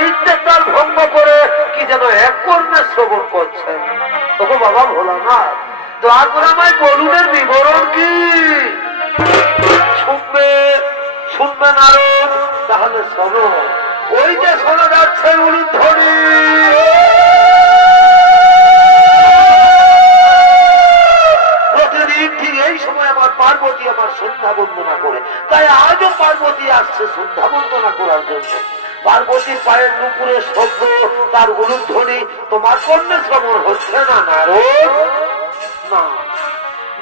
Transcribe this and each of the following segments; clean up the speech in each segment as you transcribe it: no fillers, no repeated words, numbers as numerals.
নিত্যের তাল ভঙ্গ করে কি যেন এক কর্মে শ্রবণ করছেন। তবু বাবা ভোলানাথ দয়া করে আমায় বলুনের বিবরণ কি? শুনবে নারদ? তাহলে শোনো, ওই যে শোনা যাচ্ছে উলুধ্বনি, প্রতিদিন ঠিক এই সময় আমার পার্বতী আমার সন্ধ্যা বন্দনা করে, তাই আজও পার্বতী আসছে সন্ধ্যা বন্দনা করার জন্য। পার্বতীর পায়ের নুপুরে শব্দ, তার উলুধ্বনি তোমার কর্ণে শ্রবণ হচ্ছে না নারদ? না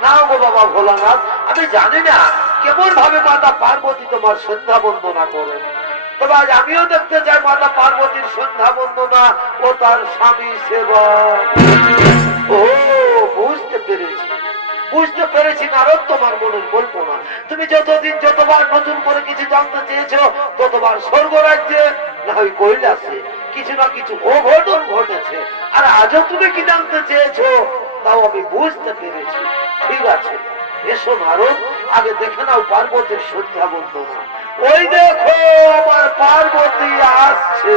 না গো বাবা ভোলানাথ, আমি জানি না কেমন ভাবে মাতা পার্বতী তোমার সন্ধ্যা বন্দনা করে। তবে আজ আমিও দেখতে চাই মাতা পার্বতীর সন্ধ্যা বন্দনা ও তার স্বামী সেবা। ও বুঝতে পেরেছি নারদ, তোমার মনের কল্পনা। তুমি যতদিন যতবার নতুন করে কিছু জানতে চেয়েছো, ততবার স্বর্গ রাজ্যে না ওই কৈলাসে কিছু না কিছু অঘটন ঘটেছে। আর আজও তুমি কি জানতে চেয়েছো, তাও আমি বুঝতে পেরেছি। ঠিক আছে, এসো নারদ, আগে দেখে নাও পার্বতীর সন্ধ্যা বন্দনা। ওই দেখো আমার পার্বতী আসছে।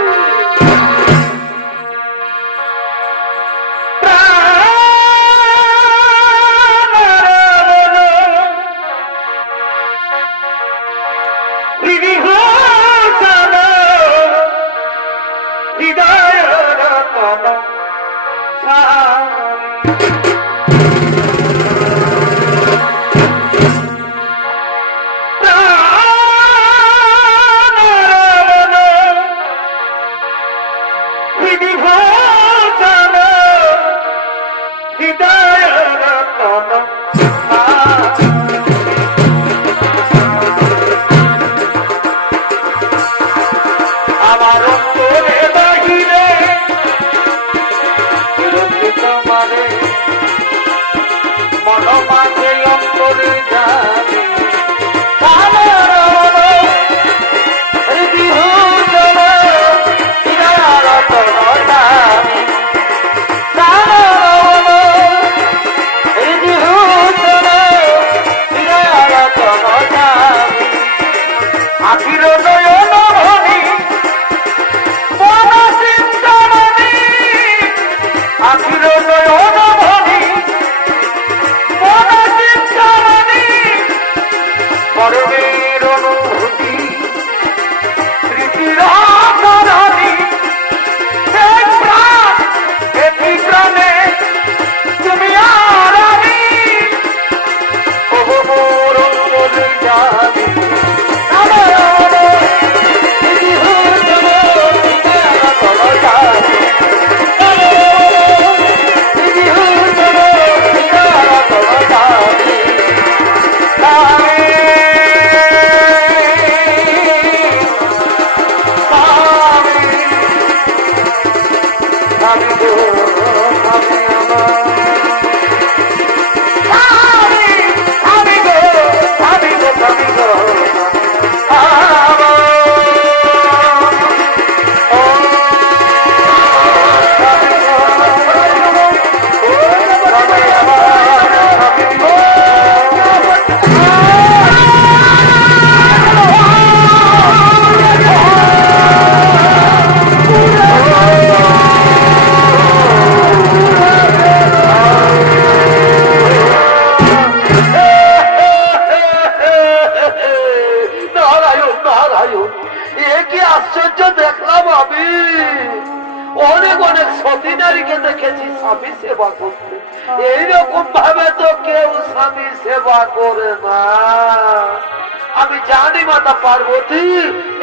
আমি জানি মাতা পার্বতী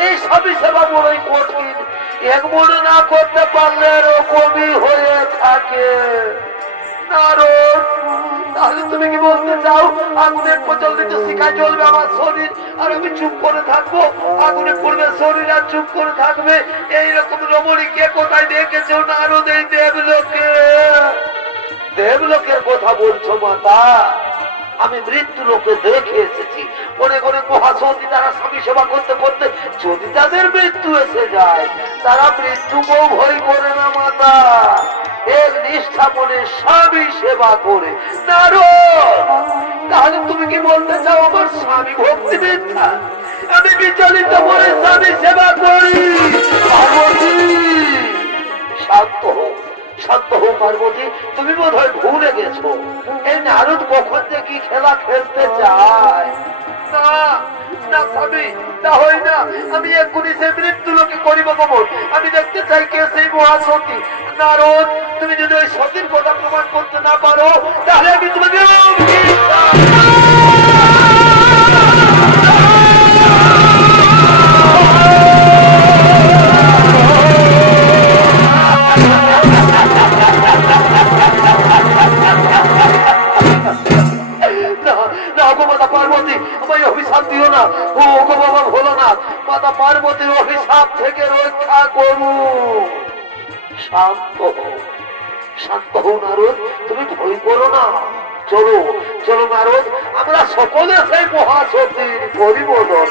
এই সবই সেবা বড়ই কঠিন, এক মনে না করতে পারলে এরকমই হয়ে থাকে। তাহলে তুমি কি বলতে চাও আগুনের প্রচলিত শিখায় জ্বলবে আমার শরীর আর আমি চুপ করে থাকবো? আগুনে পড়বে শরীর আর চুপ করে থাকবে? এইরকম রমণীকে কোথায় দেখেছো নারদ? এই দেবলোকের কথা বলছো মাতা? আমি মৃত্যু লোকে দেখে এসেছি। অনেক অনেক মহাসতী তারা স্বামী সেবা করতে করতে যদি তাদের মৃত্যু এসে যায়, তারা মৃত্যু বউ ভয় করে না মাতা, এক নিষ্ঠা মনে স্বামী সেবা করে। তাহলে তুমি কি বলতে চাও আমার স্বামী ভক্তি মিথ্যা? আমি বিচলিত মনে স্বামী সেবা করি। পার্বতী পার্বতী, তুমি বোধহয় ভুলে গেছো এই নারদ কখন যে কি খেলা খেলতে চায়। না স্বামী, তা হয় না। আমি এক্ষুনি সে মৃত্যু লোকে করিব কবর। আমি দেখতে চাই কে সেই মহাসতী। নারদ, তুমি যদি ওই সতীর কথা প্রমাণ করতে না পারো তাহলে আমি তোমাকে পার্বতী, আমায় অভিশাপ দিও না। ও গো বাবা ভোলানাথ, মাতা পার্বতীর অভিশাপ থেকে রক্ষা করু। শান্ত হও, শান্ত হও নারদ, তুমি ভয় করো না। চলো চলো নারদ, আমরা সকলে সেই মহাশক্তির পরিবর্তন।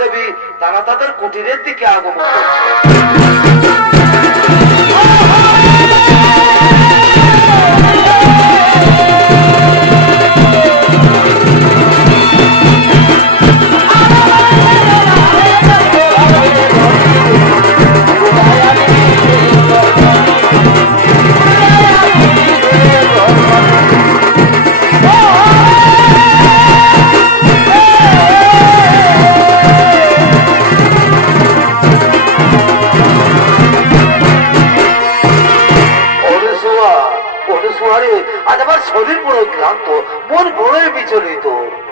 দেবী তারা তাদের কুটিরের দিকে আগমন শরীর বড় ক্লান্ত, মন বড়ই বিচলিত।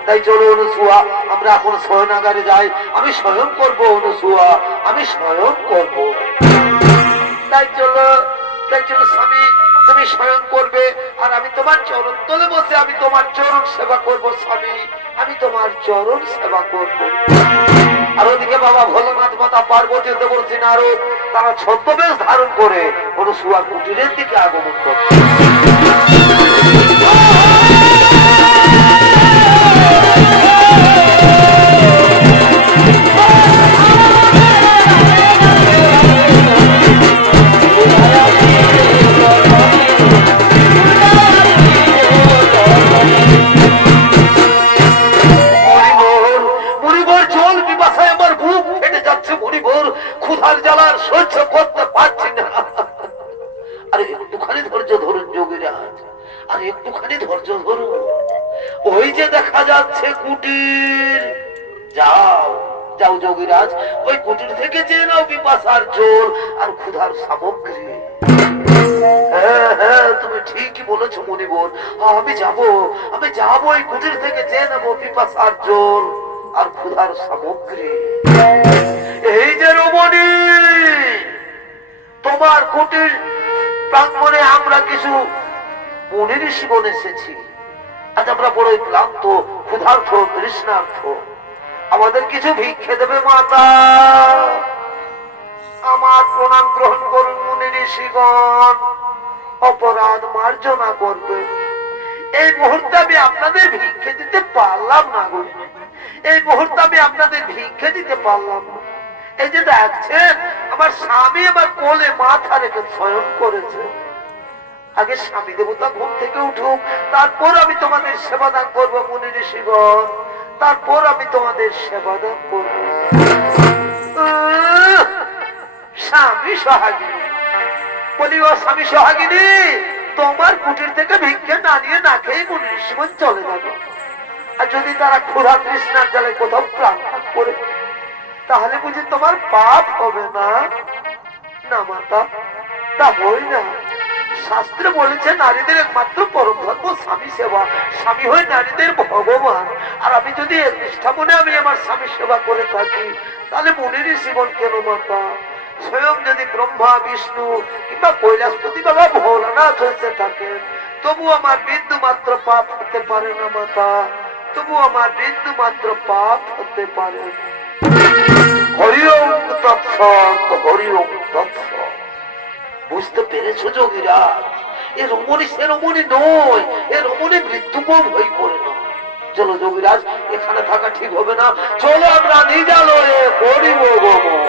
তাই চলো অনুসুয়া, আমরা এখন শয়নাগারে যাই। আমি স্বয়ং করব অনুসুয়া, আমি স্বয়ং করব। তাই চলো স্বামী, তুমি স্বয়ং করবে আর আমি তোমার চরণ তলে বসে আমি তোমার চরণ সেবা করব। স্বামী, আমি তোমার চরণ সেবা করব। আর ওদিকে বাবা ভোলানাথ, মাতা পার্বতী, দেবর্ষী নারদ তারা ছদ্মবেশ ধারণ করে অনুসুয়ার কুটিরের দিকে আগমন করছে। ক্ষুধার জ্বালার সহ্য করতে পারছি না। আরে একটুখানি ধৈর্য ধরুন যোগীরাজ, আর একটুখানি ধৈর্য ধরুন। ওই যে দেখা যাচ্ছে কুটির, যাও যাও যোগীরাজ, ওই কুটির থেকে চেয়ে নাও পিপাসার জল আর ক্ষুধার সামগ্রী। হ্যাঁ হ্যাঁ, তুমি ঠিকই বলেছো মণিবর, আমি যাবো ওই কুটির থেকে চেয়ে নেবো পিপাসার জল আর ক্ষুধার সামগ্রী। এই যে রমণী, তোমার কুটির প্রাঙ্গণে আমরা কিছু মুনি ঋষিগণ এসেছি। আজ আমরা বড়ই ক্লান্ত, ক্ষুধার্থ, তৃষ্ণার্থ। আমাদের কিছু ভিক্ষে দেবে মাতা? আমার প্রণাম গ্রহণ করুন মুনি ঋষিগণ, অপরাধ মার্জনা করবে। এই মুহূর্তে আমি আপনাদের ভিক্ষে দিতে পারলাম না গো, এই মুহূর্তে আমি আপনাদের ভিক্ষে দিতে পারলাম না। এই যে দেখছেন, আমার স্বামী আমার কোলে মাথা রেখে শয়ন করেছে। আগে স্বামী দেবতা ঘুম থেকে উঠুক, তারপর আমি তোমাদের সেবা দান করবো মুনি ঋষিগণ, তারপর আমি তোমাদের সেবা দান করবো। স্বামী সোহাগিনী বলি, ও স্বামী সোহাগিনী, তোমার কুটির থেকে ভিক্ষে না নিয়ে না খেয়ে মুনি ঋষিগণ চলে যাবে। আর যদি তারা ক্ষুধা তৃষ্ণার জ্বালে কোথাও প্রাণ করে, তাহলে বুঝি তোমার পাপ হবে না? না মাতা, তা হয় না। শাস্ত্রে বলেছে নারীদের একমাত্র পরম ধর্ম স্বামী সেবা, স্বামী হয় নারীদের ভগবান। আর আমি যদি নিষ্ঠা মনে আমি আমার স্বামী সেবা করে থাকি, তাহলে মুনি ঋষিগণ কেন মাতা? স্বয়ং যদি ব্রহ্মা, বিষ্ণু কিংবা কৈলাসপতি বাবা ভোলানাথ হয়েছে থাকেন, তবু আমার বিন্দু মাত্র পাপ হতে পারে না মাতা, তবু আমার বিন্দু মাত্র পাপ হতে পারে। হরি ওম তৎসৎ, হরি ওম তৎসৎ। বুঝতে পেরেছো যোগীরা? এ রমণী সে রমণী নয়, এ রমণী মৃত্যুকম হয়ে পড়ে না। চলো যোগীরাজ, এখানে থাকা ঠিক হবে না, চলো আমরা নিজালয়ে করিব গমন।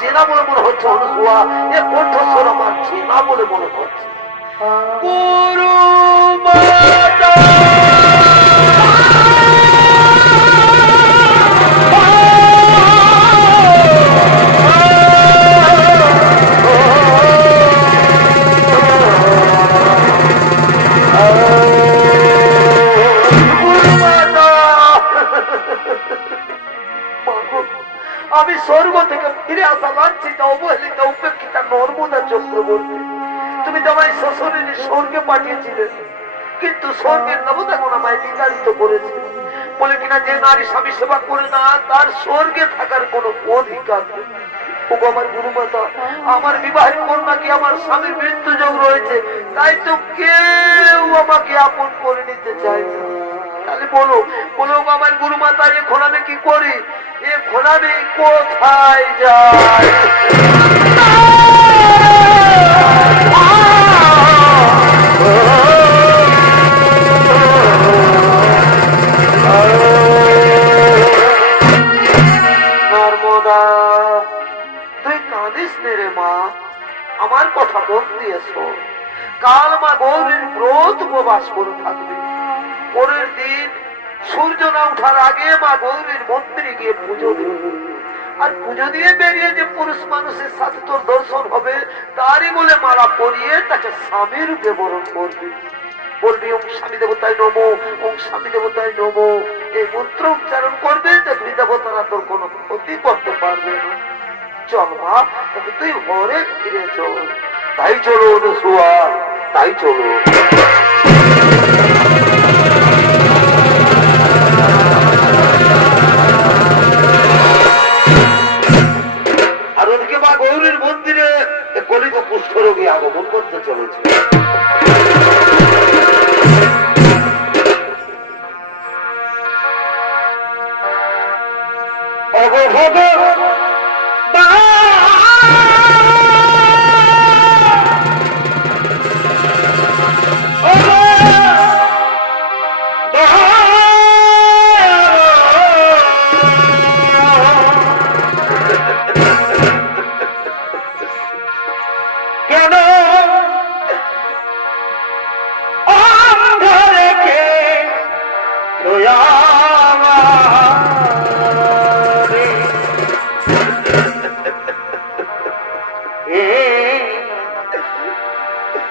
চেনা বলে মনে হচ্ছে অনুসুয়া, এ কণ্ঠস্বর আমার চেনা বলে মনে হচ্ছে। গুরু মাতা আমি স্বর্গ থেকে ফিরে আসা লাঞ্ছিত অবহেলিত উপেক্ষিতা নর্মদা চক্রবর্তী, তুমি তোমায় শ্বশুরের স্বর্গে পাঠিয়েছিলে, কিন্তু স্বর্গের নবদাগণ আমায় বিতাড়িত করেছে বলে কিনা যে নারী স্বামী সেবা করে না তার স্বর্গে থাকার কোন অধিকার নেই। আমার গুরুমাতা, আমার বিবাহের কন্যাকে আমার স্বামীর মৃত্যুযোগ রয়েছে, তাই তো কেউ আমাকে আপন করে নিতে চায় না। তাহলে বলো বলো আমার গুরুমাতা, এখন আমি কি করি? এখন আমি কোথায় যাই? নর্মদা, তুই কাঁদিস রে মা, আমার কথা মন দিয়েছ। কাল মা গৌরীর ব্রত উপবাস করে থাকবে, পরের দিন সূর্য না উঠার আগে মা গৌরীর মন্দিরে গিয়ে পুজো দেবে, আর পুজো দিয়ে বেরিয়ে যে পুরুষ মানুষের সাথে তোর দর্শন হবে তারই বলে মালা পরিয়ে তাকে স্বামী রূপে বরণ করবে। বলবি ওম স্বামী দেবতায় নমো, ওম স্বামী দেবতায় নমো, এই মন্ত্র উচ্চারণ করবে, দেখবি দেবতারা তোর কোনো ক্ষতি করতে পারবে না। চল মা, তুই ঘরে ফিরে চল। তাই চলো অনুসুয়া, তাই চলো। আর ওদিকে মা গৌরীর মন্দিরে কলিত কুষ্ঠরোগী আগমন করতে চলেছে।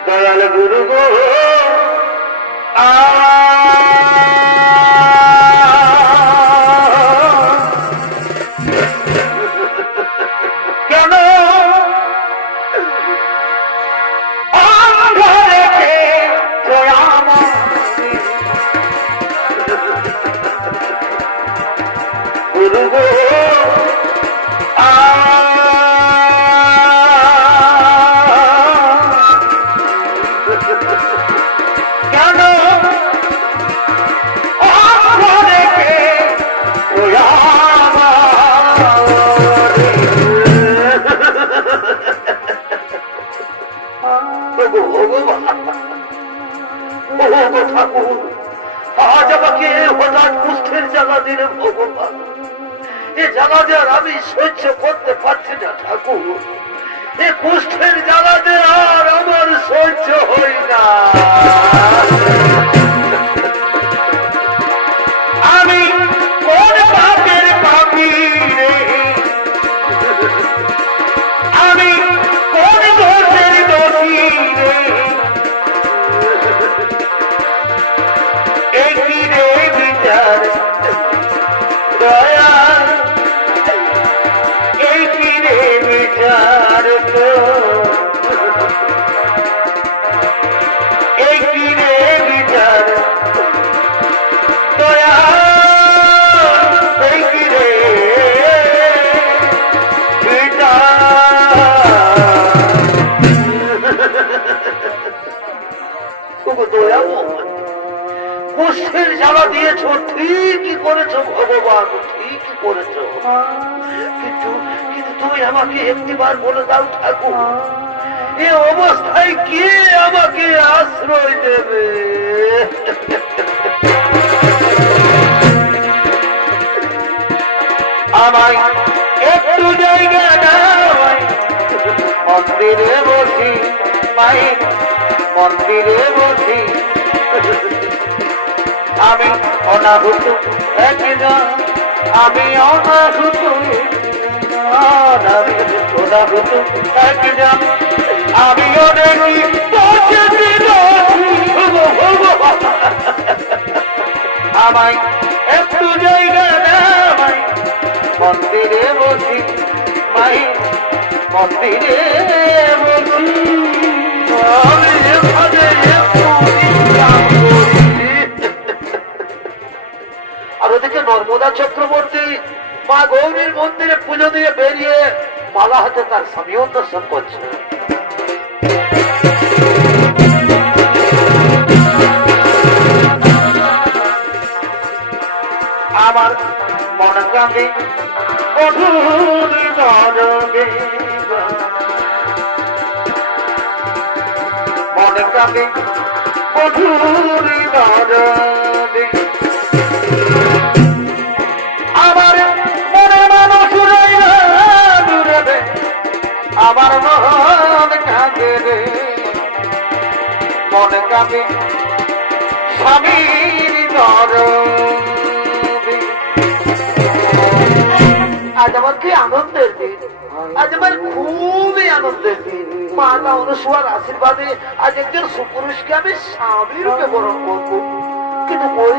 দয়াল গুরু গো কেন গুরু গো আজ আমাকে হঠাৎ কুষ্ঠের জ্বালা দিলে ভগবান, এ জ্বালা যে আর আমি সহ্য করতে পারছি না ঠাকুর, এ কুষ্ঠের জ্বালা যে আর আমার সহ্য হই না। আমি কোন পাপের পাপী রে, আমি কোন দোষের দোষী রে, দয়া এই বিচার তো দয়াময় কুষ্ঠের জ্বালা দিয়েছ, ঠিকই করেছ ভগবান, ঠিকই করেছ। কিন্তু কিন্তু তুমি আমাকে একটিবার বলে দাও ঠাকুর, এ অবস্থায় কে আমাকে আশ্রয় দেবে? আমায় একটু জায়গা দাও, মন্দিরে বসি মাই, মন্দিরে বসি। আমি অনাহুত একজন, আমি অনাহুত অনাহুত একজন, আমিও দেখি আমায় একটু জায়গা দাও, মন্দিরে বসি মাই, মন্দিরে বসি। আমি এখানে আর ওদিকে নর্মদা চক্রবর্তী মা গৌরীর মন্দিরে পুজো দিয়ে বেরিয়ে মালা হাতে তার স্বামীও দর্শন করছে। আমার মন কাঁদে মনে কাঁদে মধুরি দরদে, আমার মনে মানুষ দূরে দে, আমার মন কাঁদে রে, মনে কাঁদে স্বামীর দরদে। আজ আমার কি আনন্দের দিন, আজ আমার খুবই আনন্দের দিন। মাতা অনুসূয়ার আশীর্বাদে আজ একজন সুপুরুষকে আমি স্বামী রূপে বরণ করবো। কিন্তু ওই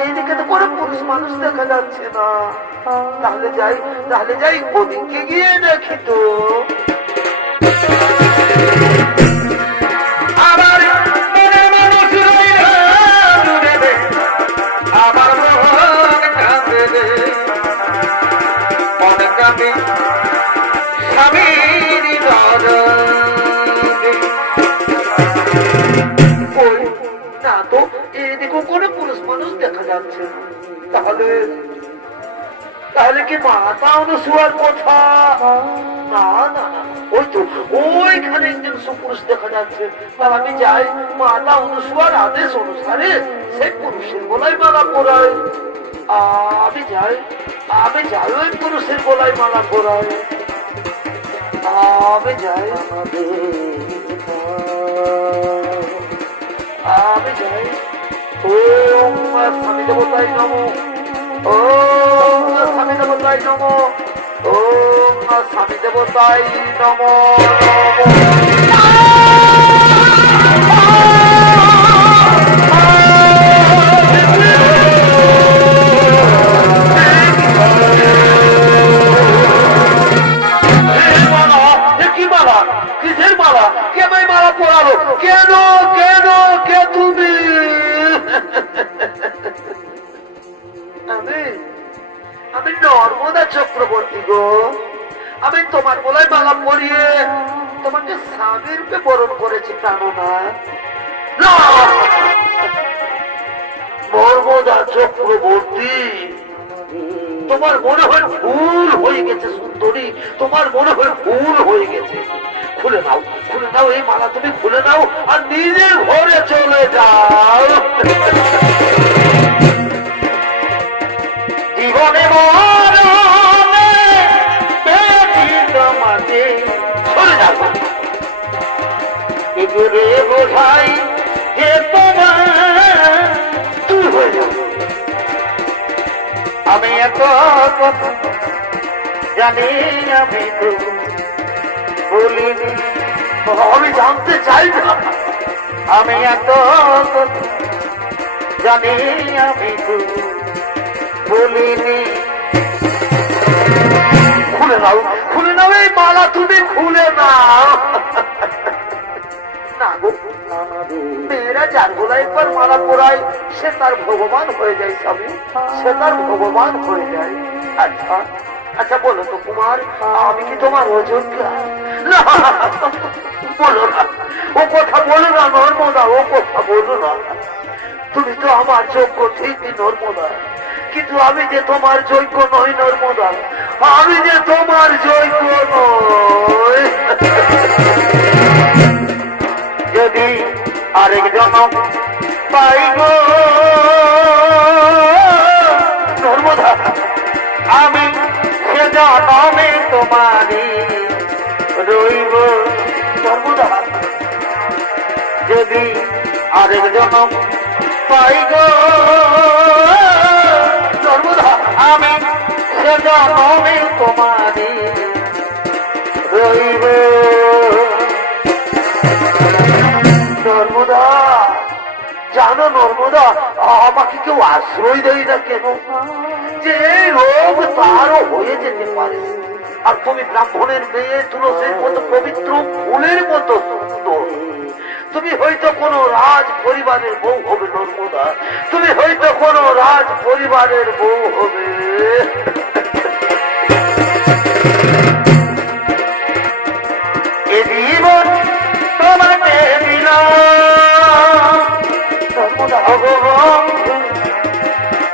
এইদিকে তো কোনো পুরুষ মানুষ দেখা যাচ্ছে না। তাহলে যাই ওদিকে গিয়ে দেখি তো। আমার মনে মানুষ আমার মন কাঁদে রে, মনে কাঁদে স্বামীর দরদে। না তো এদিকে কোনো পুরুষ মানুষ দেখা যাচ্ছে না। তাহলে কি মাতা অনুসূয়ার কথা? না না না, ওই তো ওইখানে একজন সুপুরুষ দেখা যাচ্ছে। তাহলে আমি যাই, মাতা অনুসূয়ার আদেশ অনুসারে সেই পুরুষের গলায় মালা পরাই। আমি যাই ওই পুরুষের গলায় মালা পরাই। আমি যাই ওম স্বামী দেবতায় নমো, ওম স্বামী দেবতায় নমো, ওম স্বামী দেবতায় নমো কিসের মালা? কে ভাই মালা পরালো? কেন কেন কে তুমি? আমি নর্মদা চক্রবর্তী গো। আমি তোমার গলায় মালা পরিয়ে তোমাকে স্বামী রূপে বরণ করেছি প্রাণনা। নর্মদা চক্রবর্তী, তোমার মনে হয় ভুল হয়ে গেছে সুন্দরী, তোমার মনে হয় ভুল হয়ে গেছে। খুলে নাও এই মালা, তুমি খুলে নাও আর নিজের ঘরে চলে যাও। জীবনে তোমাকে চলে যাও, এগুলো বোঝাই যে তোমার তুই হয়ে যাও। আমি এত জানি, আমি তো বলিনি, আমি জানতে চাই না। আমি এত জানি, আমি তো বলিনি। খুলে নাও এই মালা, তুমি খুলে নাও। না গো, মেয়েরা যার গলায় একবার মালা পরায় সে তার ভগবান হয়ে যায় স্বামী, সে তার ভগবান হয়ে যায়। আচ্ছা বলো তো কুমার, আমি কি তোমার অযোগ্য? না, বলো না, ও কথা বলো না নর্মদা, ও কথা বলো না। তুমি তো আমার যোগ্য ঠিকই নর্মদা, কিন্তু আমি যে তোমার যোগ্য নই নর্মদা, আমি যে তোমার যোগ্য নই। যদি আরেক জনম পাই গো নর্মদা, আমি সে জনমে তোমারই রইব নর্মদা। যদি আরেক জনম পাই গো নর্মদা, আমি সে জনমে তোমারই রইব নর্মদা। জানো নর্মদা, আমাকে কেউ আশ্রয় দেয় না কেন? যে রোগ তারও হয়ে যেতে পারে, আর তুমি ব্রাহ্মণের মেয়ে, তুলসীর মতো পবিত্র, ফুলের মতো সুন্দর। তুমি হয়তো কোন রাজ পরিবারের বউ হবে নর্মদা, তুমি হয়তো কোন রাজ পরিবারের বউ হবে। এ জীবন তোমাকে দিলাম নর্মদা,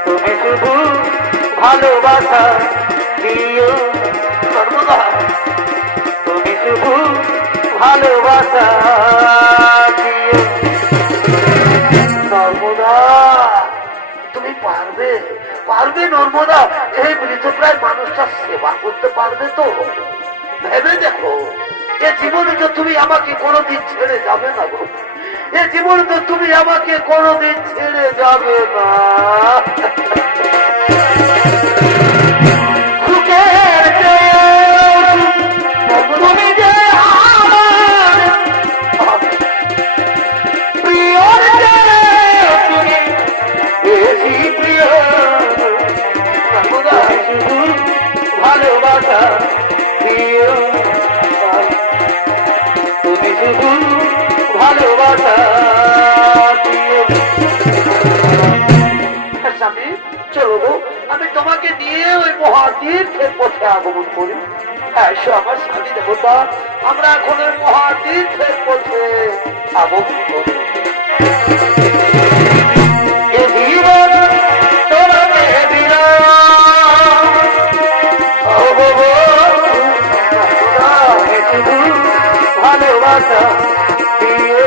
তুমি শুধু ভালোবাসা দিও নর্মদা, তুমি শুধু ভালোবাসা দিও নর্মদা। তুমি পারবে, পারবে নর্মদা, এই মৃতপ্রায় মানুষটা সেবা করতে পারবে তো? ভেবে দেখো, এ জীবনে তো তুমি আমাকে কোনোদিন ছেড়ে যাবে না গো, এ জীবনে তো তুমি আমাকে কোনোদিন ছেড়ে যাবে না। তুমি যে আমার প্রিয়, তুমি বেশি প্রিয় ভালোবাসা প্রিয়, তুমি শুধু ভালোবাসা প্রিয়। স্বামী চলো গো, আমি তোমাকে নিয়ে ওই মহাতীর্থের পথে আগমন করি। এসো আমার স্বামী দেবতা, আমরা এখন ওই মহাতীর্থের পথে আগমন করি। এ জীবন তোমাকে দিলাম, শুধু ভালোবাসা দিও,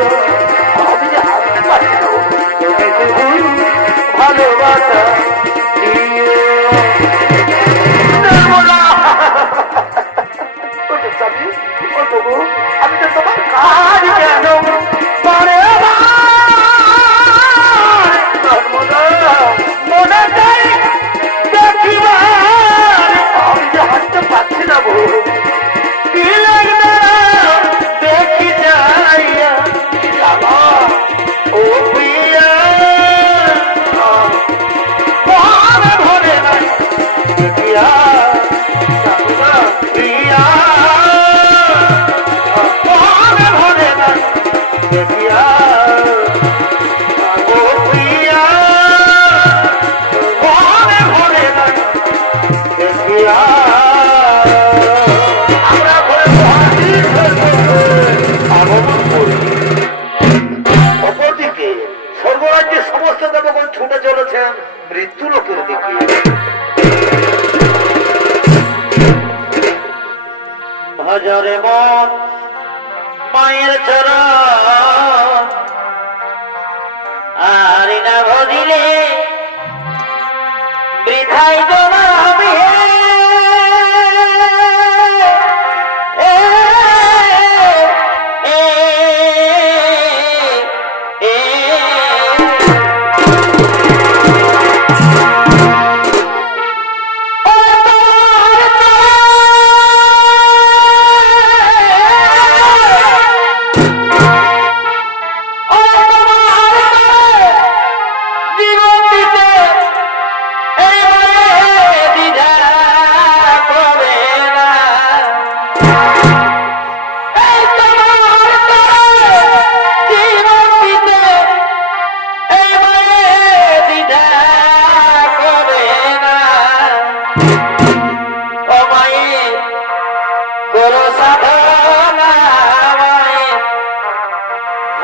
আমি যে হাসতে পারি না, তুমি শুধু ভালোবাসা দিও নর্মদা। আমি তো তোমার কাজ কেন পরে নর্মদা, মনে চাই দেখিবার, আমি যে হাসতে পারছি না বউ, কি লাগবে দেখি যাইয়া ও প্রিয়া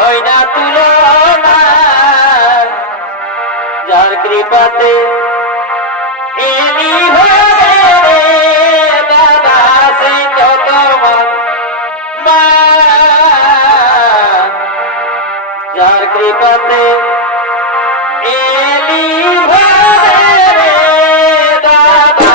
হয় না তুলনা যার কৃপাতে এলি হয়ে দাদা সে যত মা যার কৃপাতে এলি হয়ে দাদা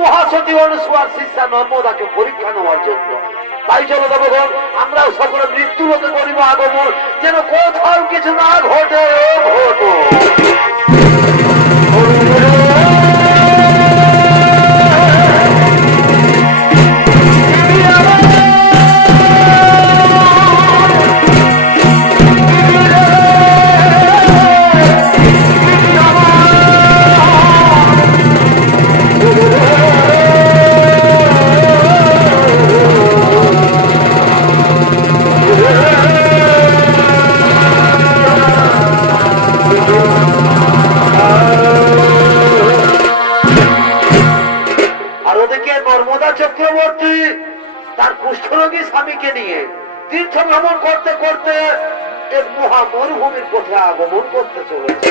মহাসতী অনুসুয়ার শিষ্যা নর্মদাকে পরীক্ষা নেওয়ার জন্য। তাই চলো দেবগণ, আমরা সকলে মৃত্যু লোকে করিব আগমন, যেন কোথাও কিছু না ঘটে ঘটো। ওদিকে নর্মদা চক্রবর্তী তার কুষ্ঠরোগী স্বামীকে নিয়ে তীর্থ ভ্রমণ করতে করতে এক মহা মরুভূমির পথে আগমন করতে চলেছে।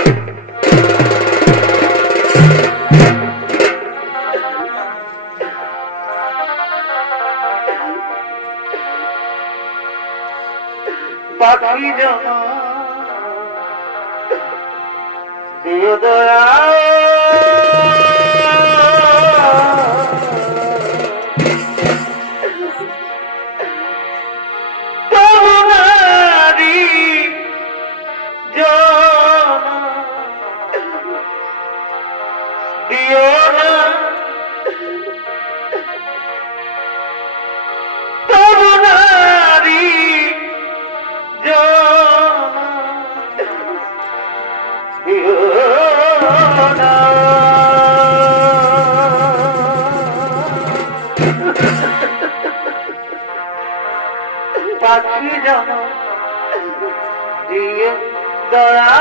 পাখি দিও দয়া পাখি জানো দিয়ে দয়া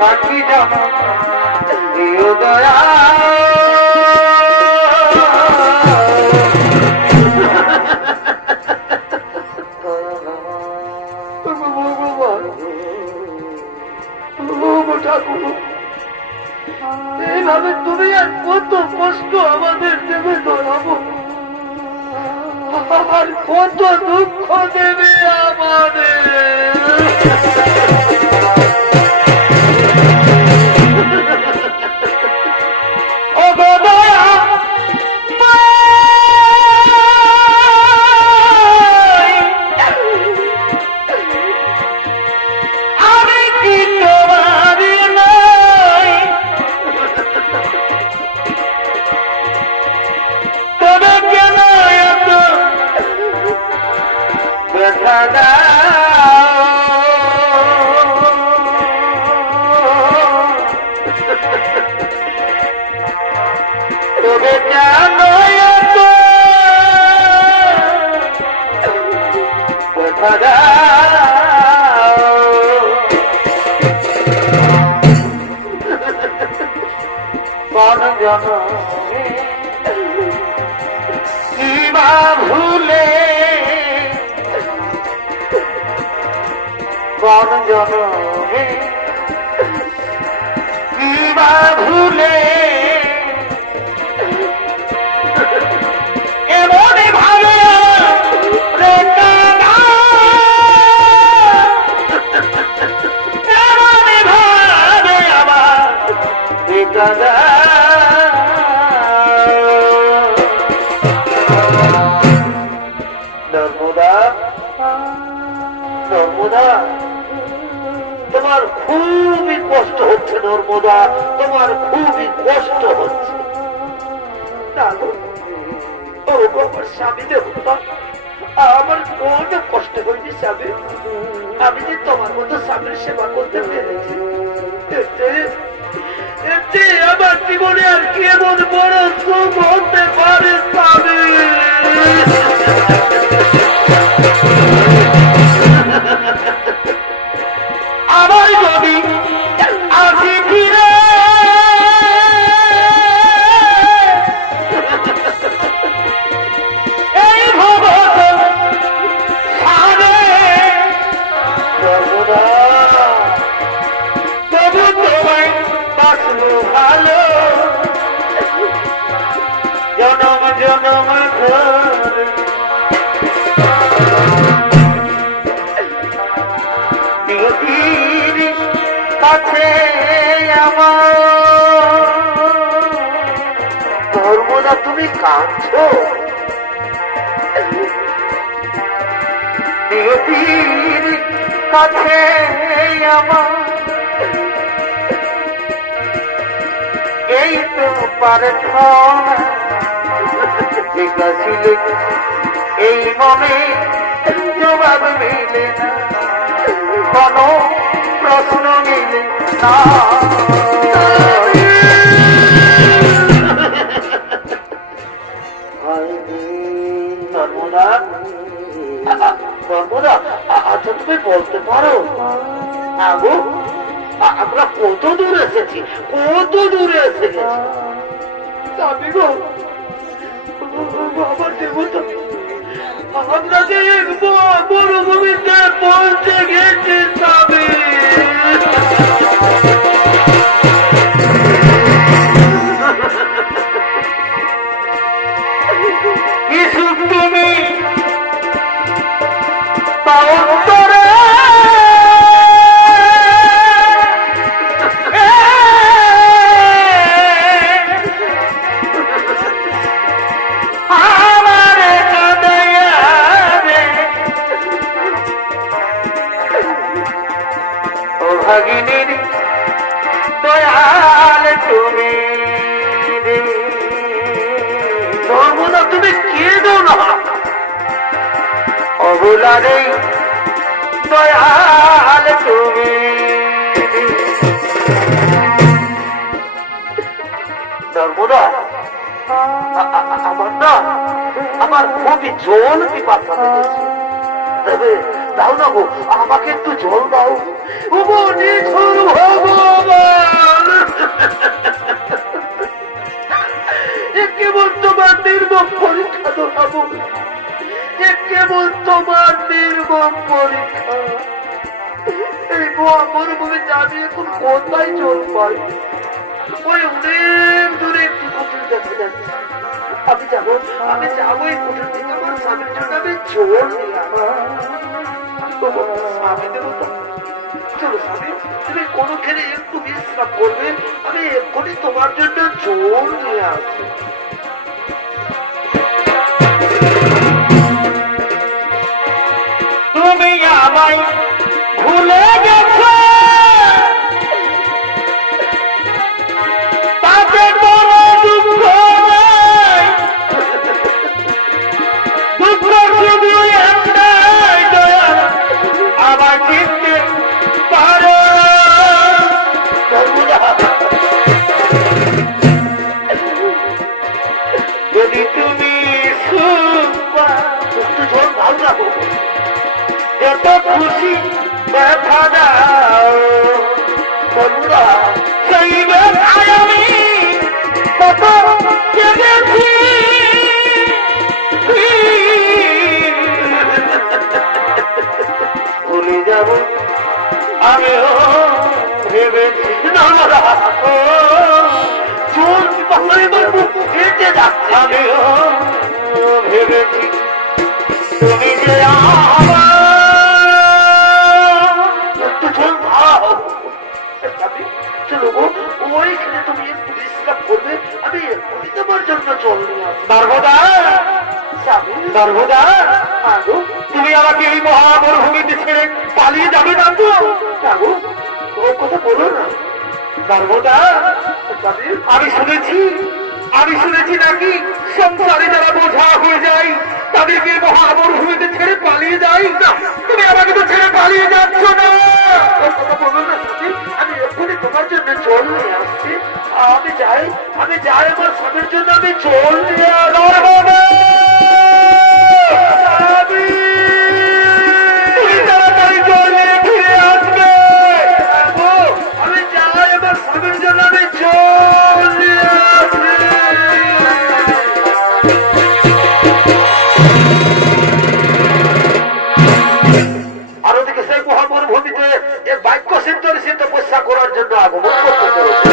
পাখি জানো দিও দয়া এইভাবে তুমি আর কত কষ্ট আমাদের দেবে ধরাবো, আর কত দুঃখ দেবে আমাদের। সীমা ভুলে কোন জনমে সীমা ভুলে এমন ভাবে দাদা নর্মদা নর্মদা তোমার খুবই কষ্ট হচ্ছে, নর্মদা তোমার খুবই কষ্ট হচ্ছে। আমার স্বামী দেবতা আমার কোনো কষ্ট হয়নি স্বামী, আমি যে তোমার মতো স্বামীর সেবা করতে পেরেছি আমার জীবনে আর কি এমন বড় সুখ হতে পারে স্বামী। আমার যদি আসি ফিরে এই ভগত সারে সর্বদা তবু তোমায় বাঁচলো ভালো জনম জনম ধরে। নিয়তির কাছে আমার ধর্মদা তুমি কাঁদছো, নিয়তির কাছে আমার এই তো প্রার্থনা বিকাশিলে এই মনে জবাব মিলে না, কোনো প্রশ্ন মিলে না। আচ্ছা তুমি বলতে পারো আগো আমরা কত দূরে এসেছি, কত দূরে এসে গেছি? স্বামী গো, আমার দেবতা, আমরা যে মরুভূমিতে পৌঁছে গেছি স্বামী। কি সুখ তুমি পাও করে ভাগিনীর দয়াল তুমি, নর্মদা তুমি কেঁদো না, অবলারে দয়াল তুমি। নর্মদা আমার না, আমার খুবই জল পিপাসা লেগেছে, তবে দাও না গো, আমাকে একটু জল দাও। কেবল তোমার নির্মম পরীক্ষা দোহাবো, কেবল তোমার নির্মম পরীক্ষা। এই মরুভূমি জানি এখন কোথায় জল পাই? ওই অনেক দূরে একটি কুটির দেখা যাচ্ছে। আমি যাবো এই কুটির থেকে আমার স্বামীর জন্য আমি জল নিয়ে স্বামী দেবো। চলো স্বামী, তুমি কোনখানে একটু বিশ্রাম করবে, আমি এক্ষুনি তোমার জন্য জল নিয়ে আসবো। তুমি আমায় ভুলে গেছো, তাতে কোনো দুঃখ নাই, দুঃখ শুধু একটাই দয়া আমার চিনতে পারো। যদি তুমি ভালো রাখো, যত খুশি ব্যথা দাও, সেই ব্যথায় আমি কত কেঁদেছি। ভুলে যাব আমিও ভেবেছি, আমিও ভেবেছি তুমি যে চলো গো, ওইখানে তুমি একটু বিশ্রাম করবে, আমি এক্ষুনি তোমার জন্য জল নিয়ে আসবো। নর্মদা, তুমি আমাকে এই মহামরুভূমিতে ছেড়ে পালিয়ে যাবে না তো? ও কথা বলো না নর্মদা। আমি শুনেছি নাকি সংসারে যারা বোঝা হয়ে যায় তাদেরকে মহামরুভূমিতে ছেড়ে পালিয়ে যায় না। তুমি আমাকে তো ছেড়ে পালিয়ে যাচ্ছ না। আমি এক্ষুনি তোমার জন্য জল নিয়ে আসছি। আমি যাই আমার স্বামীর জন্য আমি জল নিয়ে আসবো। তাড়াতাড়ি জল নিয়ে ফিরে আসবে। আমি যাই আমার স্বামীর জন্য আমি জল নিয়ে আসছি। আর ওদিকে সেই মহামরুভূমিতে এর বাক্য সিদ্ধ তপস্যা করার জন্য আগমন করতে চলেছে।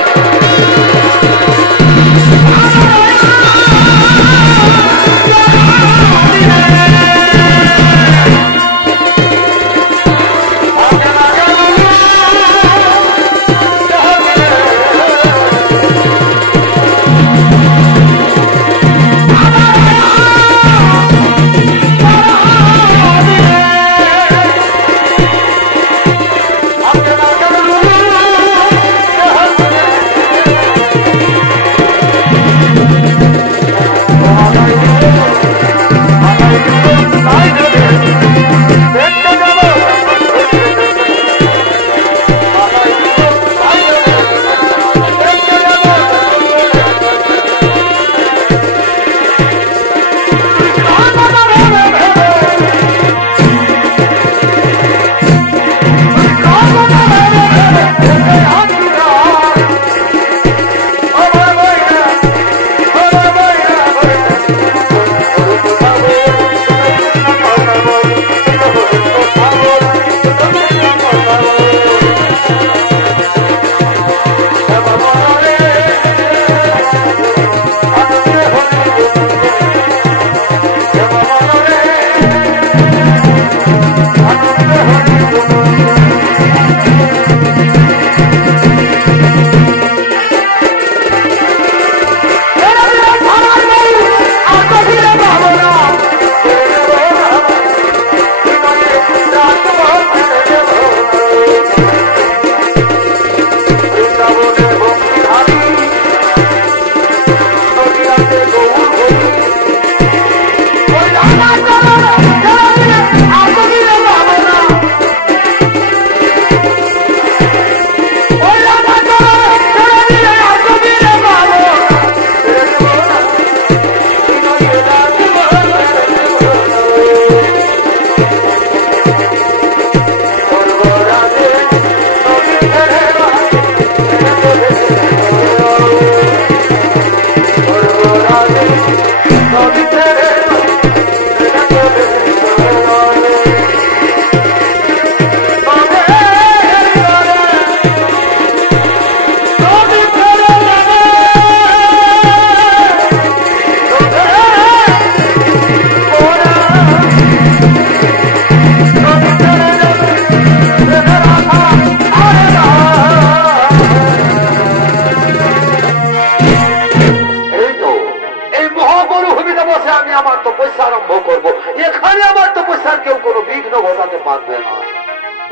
কোনদিনও ঘটাতে পারবে না।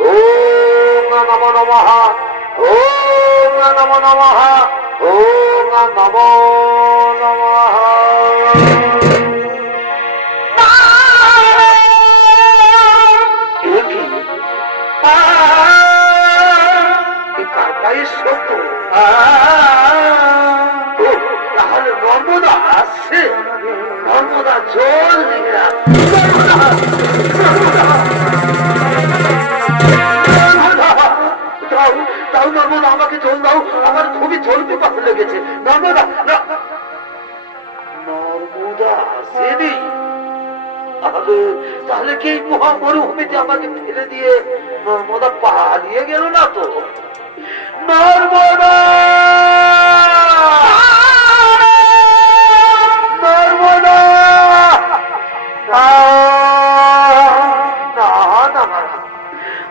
ওম নমো নমঃ, ওম নমো নমঃ, ওম নমো নমঃ। তাহলে নর্মদা আসছে, নর্মদা জল দিয়ে দাও নর্মদা, আমাকে জল দাও, আমার খুবই জল পিপাসা লেগেছে। নর্মদা, নর্মদা আসেনি? তাহলে কি মহা মরুভূমিতে আমাকে ফেলে দিয়ে নর্মদা পালিয়ে গেল না তো? নর্মদা, নর্মদা,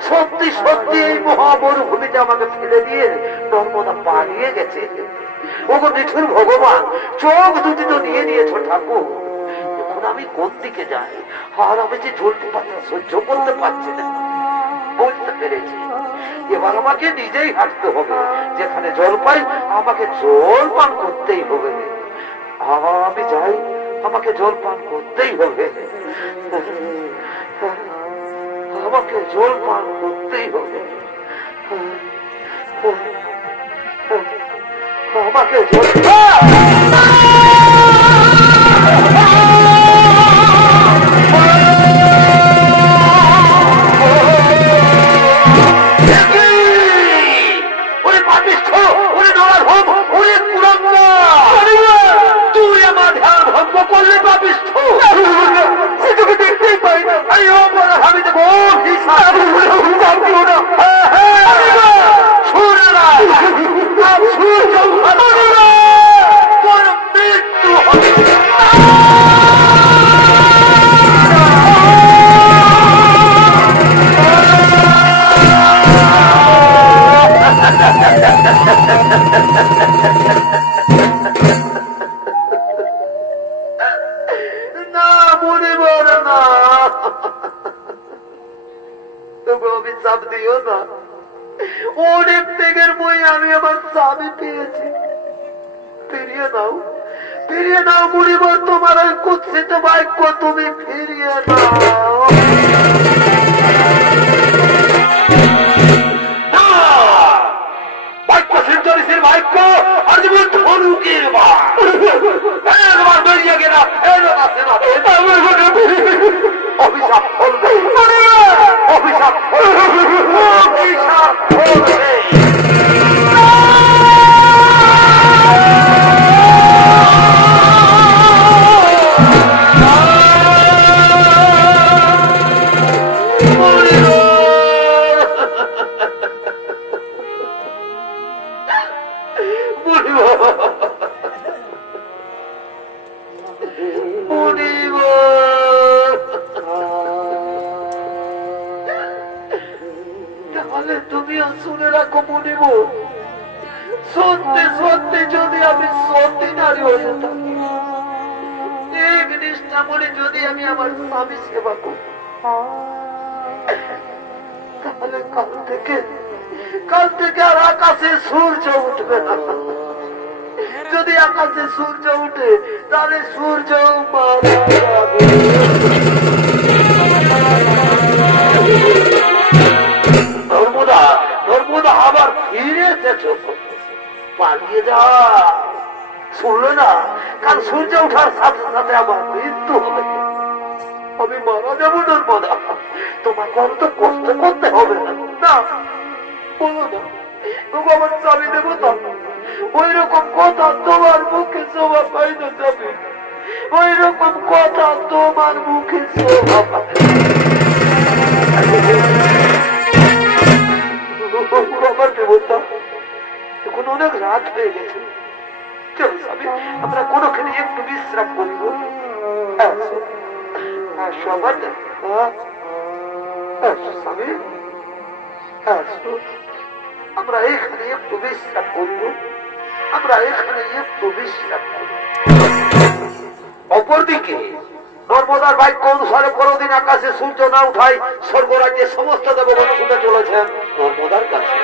সত্যি সত্যি এই মহা মরুভূমিতে আমাকে ফেলে দিয়ে নর্মদা পালিয়ে গেছে। ওগো নিঠুর ভগবান, চোখ দুটি তো নিয়ে নিয়েছ ঠাকুর, এখন আমি কোন দিকে যাই? আর আমি যে ঝুলতে পারছি, সহ্য করতে পারছি না। বুঝতে পেরেছি, এবার আমাকে নিজেই হাঁটতে হবে, যেখানে জল পাই আমাকে জল পান করতেই হবে। আমি যাই, আমাকে জল পান করতেই হবে, আমাকে জল পান করতেই হবে, আমাকে জল অনেক ত্যাগের বই আমি আমার স্বামী পেয়েছি, ফিরিয়ে দাও, ফিরিয়ে দাও মুনিবর, তোমার ওই কুৎসিত বাক্য তুমি ফিরিয়ে দাও। বাক্য সিদ্ধরিসির বাক্য আর যেমন ধনুকের বার বেরিয়ে গেলাম, অভিশাপ ফলবে, অভিশাপ অভিশাপ ফলবে। তাহলে তুমিও শুনে রাখো মুনিব, সত্যি সত্যি যদি আমি সত্যি নারী হয়ে যেতাম, এক নিষ্ঠা মনে যদি আমি আমার স্বামী সেবা করি, তাহলে কাল থেকে আর আকাশে সূর্য উঠবে না। যদি আকাশে সূর্য উঠে তাহলে সূর্য মারা যাবে। নর্মদা, নর্মদা আবার ফিরে এসেছ, পালিয়ে যা। শুনলো না, কাল সূর্য ওঠার সাথে সাথে আমার মৃত্যু হবে, আমি মারা যাবো। নর্মদা, তোমাকে অত কষ্ট করতে হবে না, না বলো না, তোমাকে আমার চাবি দেবো তো। ওই রকম কথা তোমার মুখে শোভা পাই না যাবে, ওই রকম কথা তোমার মুখে শোভা পাই। আমার দেবতা, এখন অনেক রাত হয়ে গেছে, চলো স্বামী আমরা কোনখানে একটু বিশ্রাম করিব। সবার স্বামী আমরা এখানে একটু বিশ্রাম করিব, আমরা এখানে একটু বিশ্রাম করিব। অপরদিকে নর্মদার বাক্য অনুসারে কোনদিন আকাশে সূর্য না উঠায় স্বর্গরাজ্যের সমস্ত দেবগণ ছুটে চলেছেন নর্মদার কাছে।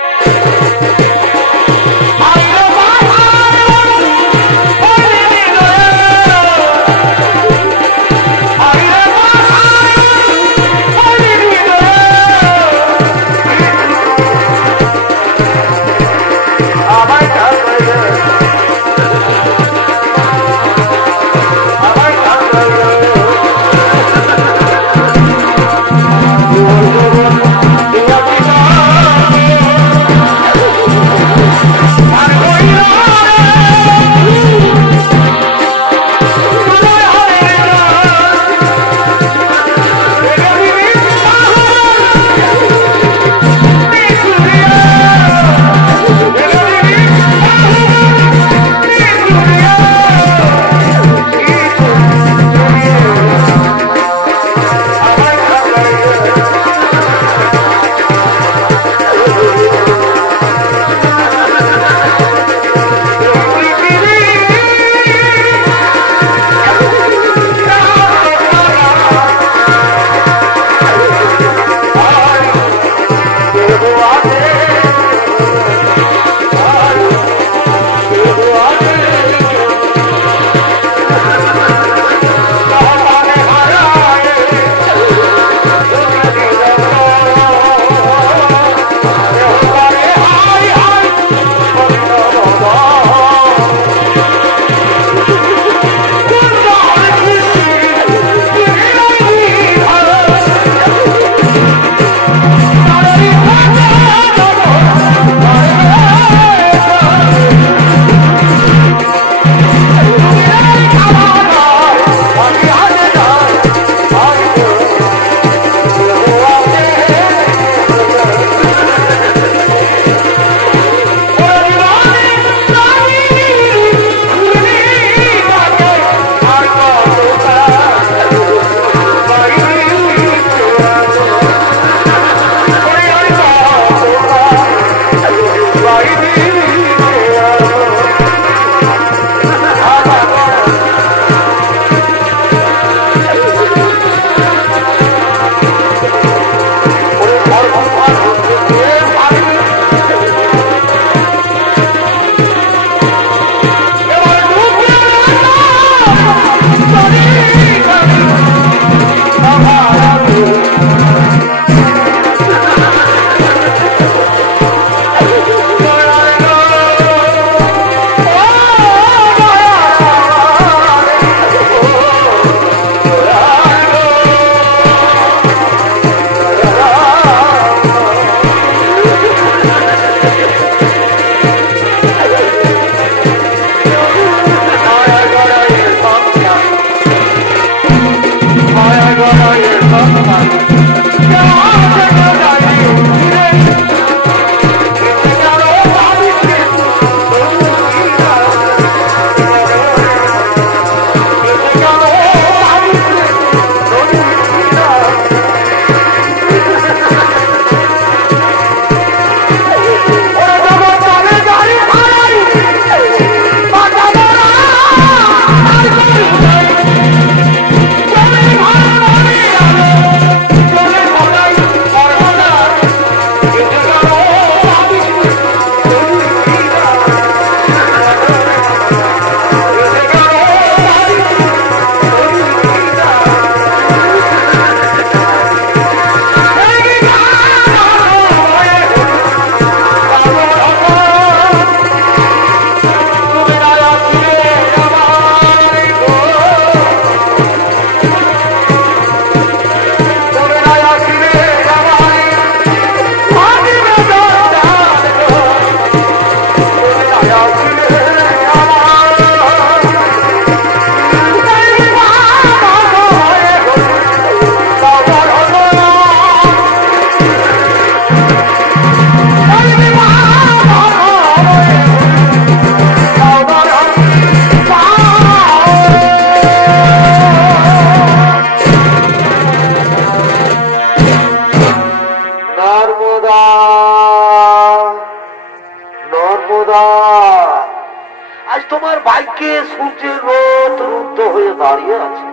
আজ তোমার ভাগ্যে সূর্যের রোদ রুদ্ধ হয়ে দাঁড়িয়ে আছে।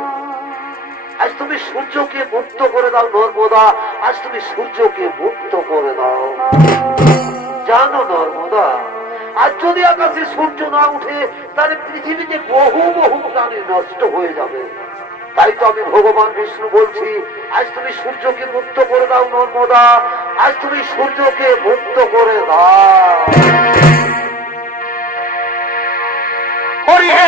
আজ তুমি সূর্যকে মুক্ত করে দাও নর্মদা, আজ তুমি সূর্যকে মুক্ত করে দাও। জানো নর্মদা, আজ যদি আকাশে সূর্য না উঠে তাহলে পৃথিবীতে বহু বহু প্রাণী নষ্ট হয়ে যাবে। তাই তো আমি ভগবান বিষ্ণু বলছি, আজ তুমি সূর্যকে মুক্ত করে দাও নর্মদা, আজ তুমি সূর্যকে মুক্ত করে দাও। হরি হে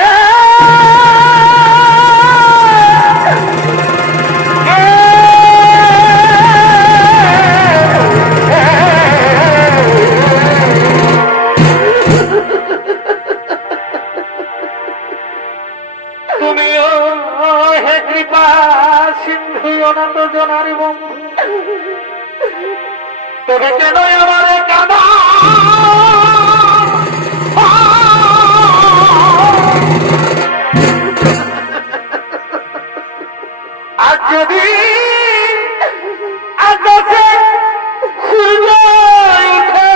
তুমিও হে কৃপা সিন্ধু অনন্ত জনারি বন্ধু, তবে কেন আমার কাঁদা আজ যদি আকাশে সূর্য উঠে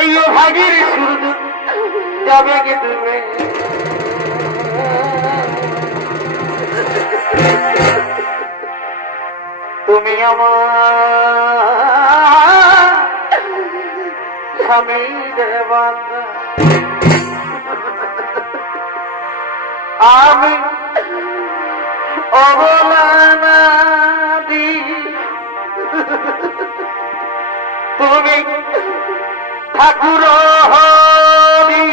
এই ভাগির সূর্য যাবে কি তুমি? তুমি আমার স্বামী দেবান, আমি অবলানা দি, তুমি ঠাকুর হরি,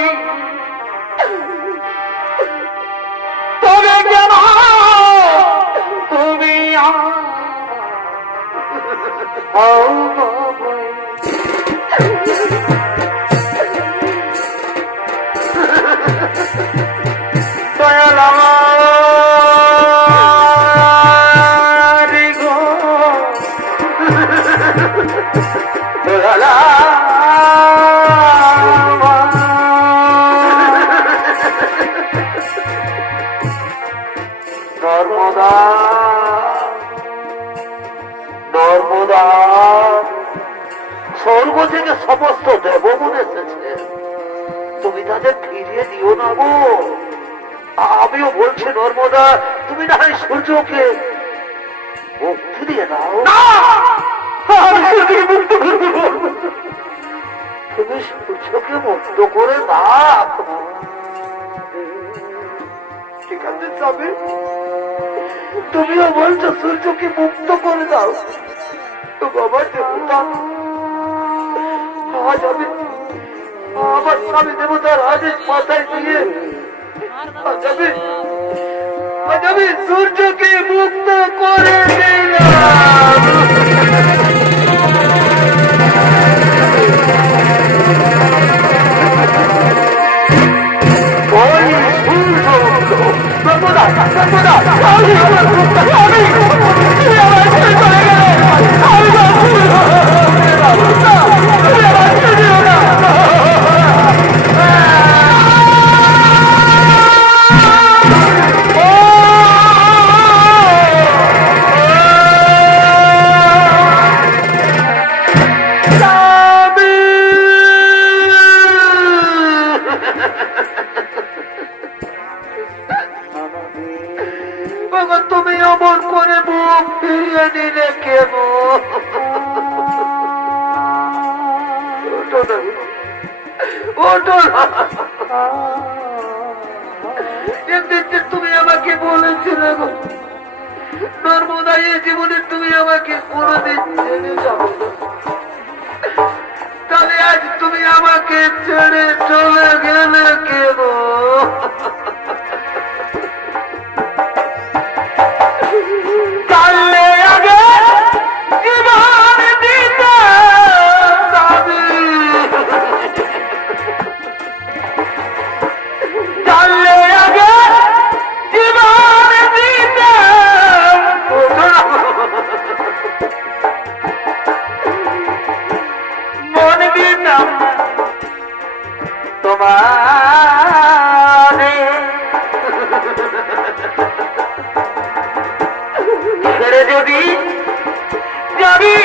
তবে কেন তুমি নর্মদা নর্মদা, স্বর্গ থেকে সমস্ত দেবগণ এসেছে, তুমি তাদের ফিরিয়ে দিও না গো। আমিও বলছি নর্মদা, তুমি না হয় সূর্যকে মুক্তি দিয়ে দাও। তুমি সূর্যকে মুক্ত করে দাও। ঠিক আছে স্বামী, তুমিও বলছো সূর্যকে মুক্ত করে দাও। তো বাবা দেবতা, আজ আমি আমার স্বামী দেবতার আদেশ মাথায় দিয়ে আজ আমি সূর্যকে মুক্ত করে দিলাম। তুমি অমন করে মুখ ফিরিয়ে নিলে কেন? তুমি আমাকে বলেছিলে নর্মদা, এই জীবনে তুমি আমাকে কোনদিন ছেড়ে যাবে না, তাহলে আজ তুমি আমাকে ছেড়ে চলে গেলে কেন? যদি যাবি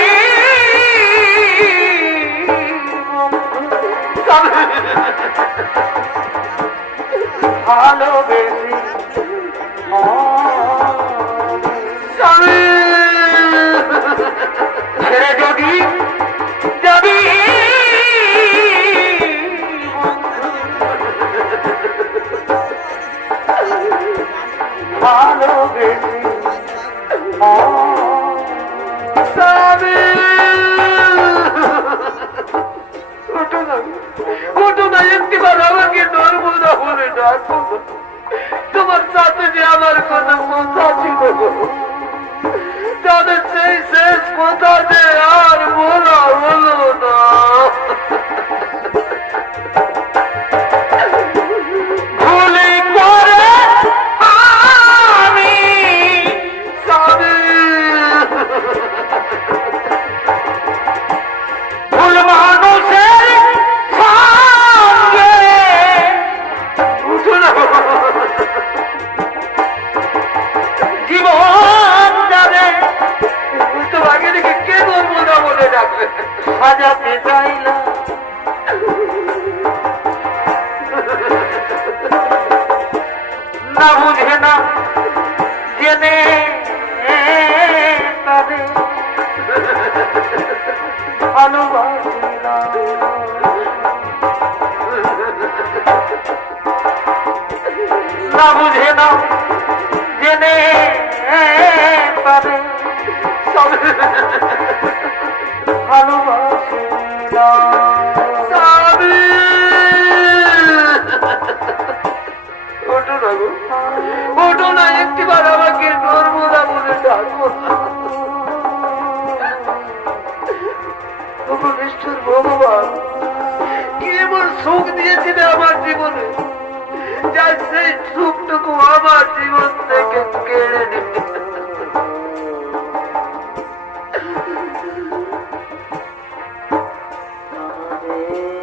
ভালোবেসে ভালোবেসে স্বামী ওঠো না একটিবার আমাকে নর্মদা বলে ডাকো। তোমার সাথে যে আমার কথা কথা ছিল তাদের সেই শেষ কথা যে আর বলা হলো না। ভুলি করে আমি স্বামী ভুল মানুষের সঙ্গে জীবন যাবে তোমাকে দেখে কে বলবো না বলে ডাকবে সাজাতে চাইলাম না বুঝে না জেনে তবে ভালোবাসিলাম না বুঝে না জেনে তবে ওঠো না একটিবার আমাকে নর্মদা বলে ডাকো। নিষ্ঠুর ভগবান কি এমন সুখ দিয়েছিলে আমার জীবনে যা সেই সুখটুকু আমার জীবন থেকে কেড়ে নিতে।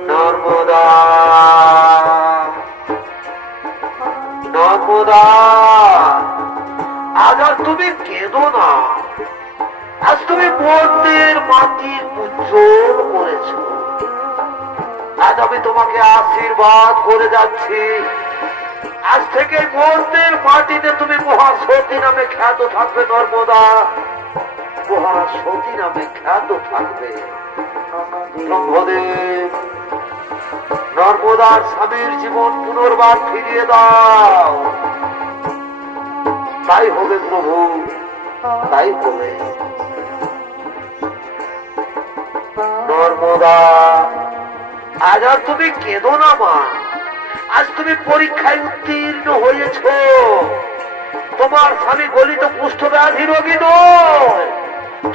নর্মদা নর্মদা আজ আর তুমি কেঁদো না। আজ তুমি মন্দির মাটির উজ্জ্বল করেছ। আজ আমি তোমাকে আশীর্বাদ করে যাচ্ছি। আজ থেকে মন্দির মাটিতে তুমি মহাসতী নামে খ্যাত থাকবে। নর্মদা মহাসতী নামে খ্যাত থাকবে। ব্রহ্মদেব নর্মদার স্বামীর জীবন পুনর্বার ফিরিয়ে দাও। তাই হবে প্রভু, তাই হবে। নর্মদা আজ আর তুমি কেঁদো না মা। আজ তুমি পরীক্ষায় উত্তীর্ণ হয়েছ। তোমার স্বামী গলিত কুষ্ঠ ব্যাধি রোগী নয়।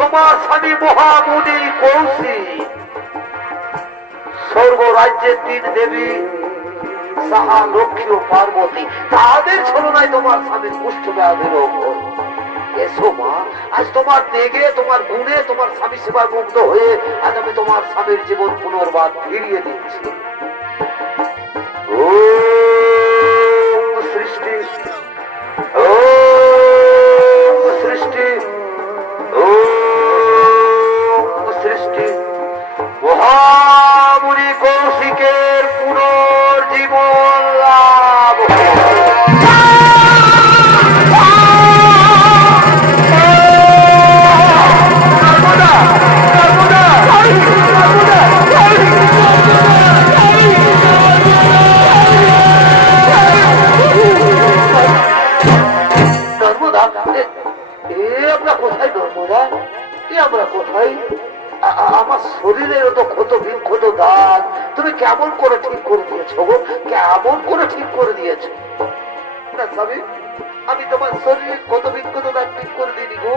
তোমার স্বামী মহামুনি কৌশিক। স্বর্গরাজ্যের তিন দেবী সাহা লক্ষ্মী ও পার্বতী তাদের ছলনায় তোমার স্বামীর কুষ্ঠ ব্যাধি রোগ। এসো মা, আজ তোমার দেগে তোমার গুণে তোমার স্বামী সেবায় মুগ্ধ হয়ে আজ আমি তোমার স্বামীর জীবন পুনর্বার ফিরিয়ে দিচ্ছি। ওম সৃষ্টি ওম সৃষ্টি ওম সৃষ্টি। মহামুনি কৌশিকের পুনর্জীবন লাভ। আমার শরীরের তো ক্ষত বিক্ষত দাগ তুমি কেমন করে ঠিক করে দিয়েছো গো? কেমন করে ঠিক করে দিয়েছো? না স্বামী, আমি তোমার শরীরের ক্ষত বিক্ষত দাগ ঠিক করে দিইনি গো।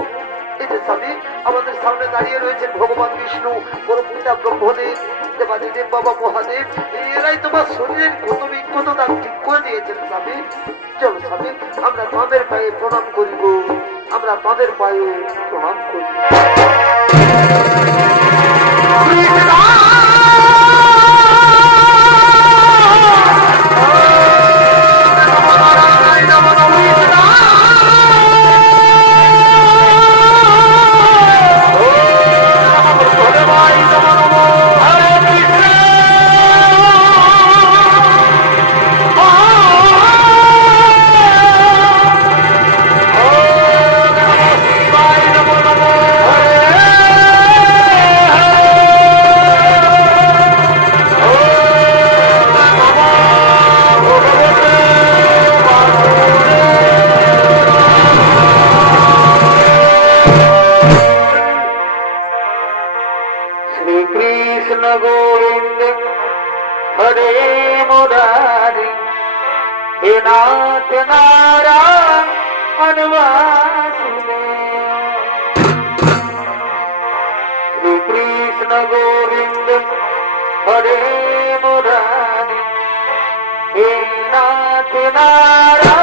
এই যে স্বামী আমাদের সামনে দাঁড়িয়ে রয়েছেন ভগবান বিষ্ণু, পরমপিতা ব্রহ্মদেব, দেবাদিদেব বাবা মহাদেব, এরাই তোমার শরীরের ক্ষত বিক্ষত দাগ ঠিক করে দিয়েছেন স্বামী। চলো স্বামী আমরা তাদের পায়ে প্রণাম করিব। আমরা তাদের পায়ে প্রণাম করি। मुरारी हे नाथ नारायण वासुदेव श्री कृष्ण गोविंद हरे मुरारी हे नाथ नारायण